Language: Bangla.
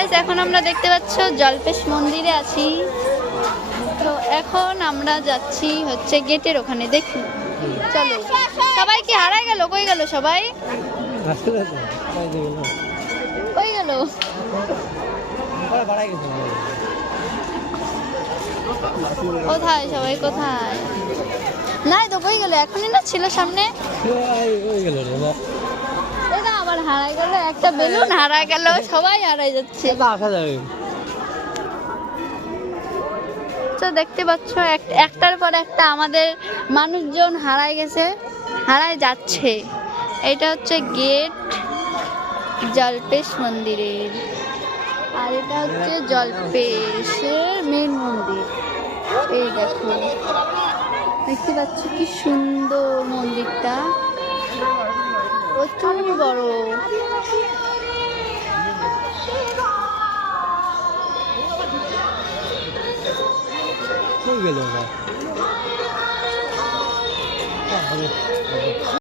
গাইস, এখন আমরা দেখতে পাচ্ছ জল্পেশ মন্দিরে আছি। তো এখন আমরা যাচ্ছি হচ্ছে গেটের ওখানে, দেখি চলো। সবাই কি হারাই গেল? কই গেল সবাই? কই গেল? কোথায় সবাই, কোথায়? নাই তো, কই গেল? এখনই না ছিল সামনে। এটা আবার হারাই গেল, একটা বেলুন হারাই গেল, সবাই হারাই যাচ্ছে। তো দেখতে পাচ্ছ একটার পর একটা আমাদের মানুষজন হারাই গেছে, হারাই যাচ্ছে। এটা হচ্ছে গেট জল্পেশ মন্দিরের, আর এটা হচ্ছে জল্পেশের মেন মন্দির। এই দেখো, দেখতে পাচ্ছ কি সুন্দর মন্দিরটা, প্রচুর বড়। গেল